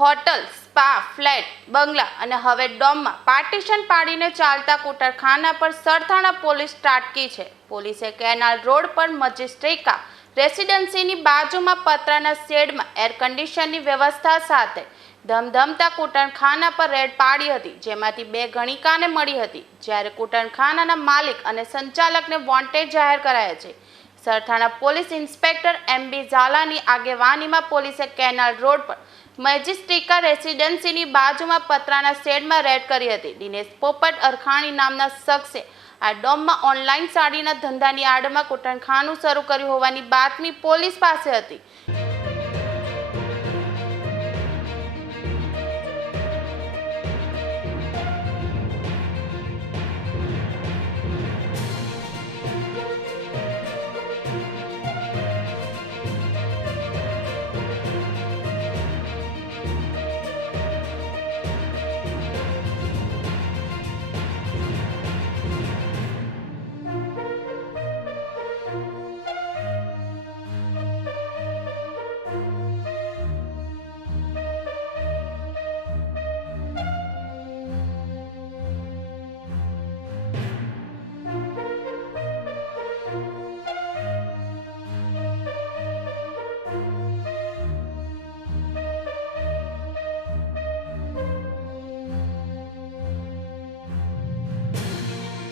Hotel, spa, flat, બંગલા અને હવે ડોમમાં પાર્ટીશન પાડીને ચાલતા કૂટરખાના પર સરથાણા પોલીસ ત્રાટકી છે. પોલીસે કેનાલ રોડ પર મજિસ્ટ્રિકા રેસિડેન્સીની બાજુમાં પતરાના શેડમાં એર કન્ડિશનની વ્યવસ્થા સાથે ધમધમતા કૂટરખાના પર રેડ પાડી હતી, જેમાંથી 2 ગણિકાને મળી હતી, જ્યારે કૂટરખાનાના માલિક અને સંચાલકને વોન્ટેડ જાહેર કરાયા છે. સરથાણા પોલીસ ઇન્સ્પેક્ટર MB ઝાલાની આગેવાનીમાં પોલીસે કેનાલ રોડ પર મેજિસ્ટ્રિકા રેસિડેન્સીની બાજુમાં પતરાના શેડમાં રેડ કરી હતી. દિનેશ પોપટ અરખાણી નામના શખ્સે આ ડોમમાં ઓનલાઈન સાડીના ધંધાની આડમાં કૂટરખાનું શરૂ કર્યું હોવાની બાતમી પોલીસ પાસે હતી.